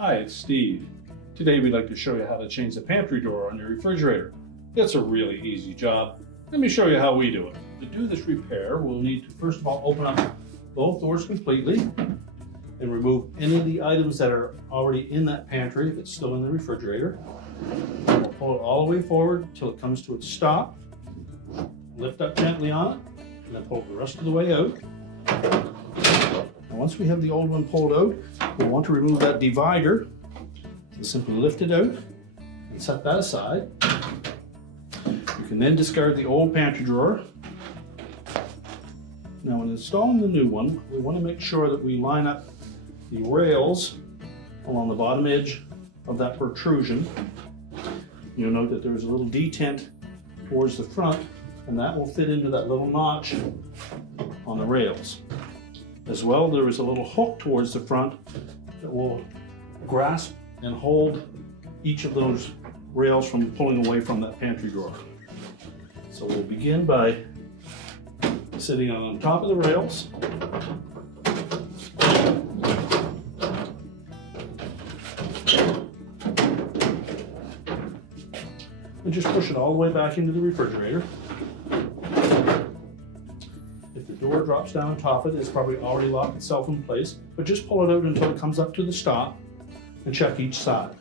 Hi, it's Steve. Today we'd like to show you how to change the pantry door on your refrigerator. It's a really easy job. Let me show you how we do it. To do this repair, we'll need to first of all open up both doors completely and remove any of the items that are already in that pantry if it's still in the refrigerator. And we'll pull it all the way forward until it comes to its stop. Lift up gently on it and then pull it the rest of the way out. Once we have the old one pulled out, we'll want to remove that divider. So simply lift it out and set that aside. You can then discard the old pantry drawer. Now when installing the new one, we want to make sure that we line up the rails along the bottom edge of that protrusion. You'll note that there's a little detent towards the front, and that will fit into that little notch on the rails. As well, there is a little hook towards the front that will grasp and hold each of those rails from pulling away from that pantry drawer. So we'll begin by sitting on top of the rails. And just push it all the way back into the refrigerator. If the door drops down on top of it, it's probably already locked itself in place, but just pull it out until it comes up to the stop and check each side.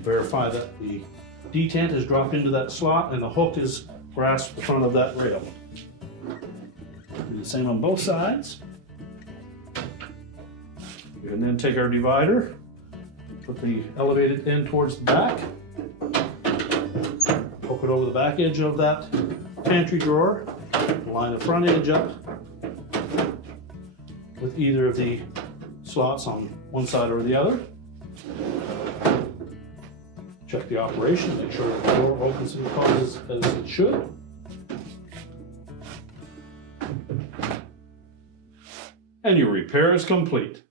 Verify that the detent is dropped into that slot and the hook is grasped the front of that rail. Do the same on both sides. We can then take our divider, put the elevated end towards the back, poke it over the back edge of that pantry drawer, line the front edge up with either of the slots on one side or the other. Check the operation, make sure the door opens and closes as it should. And your repair is complete.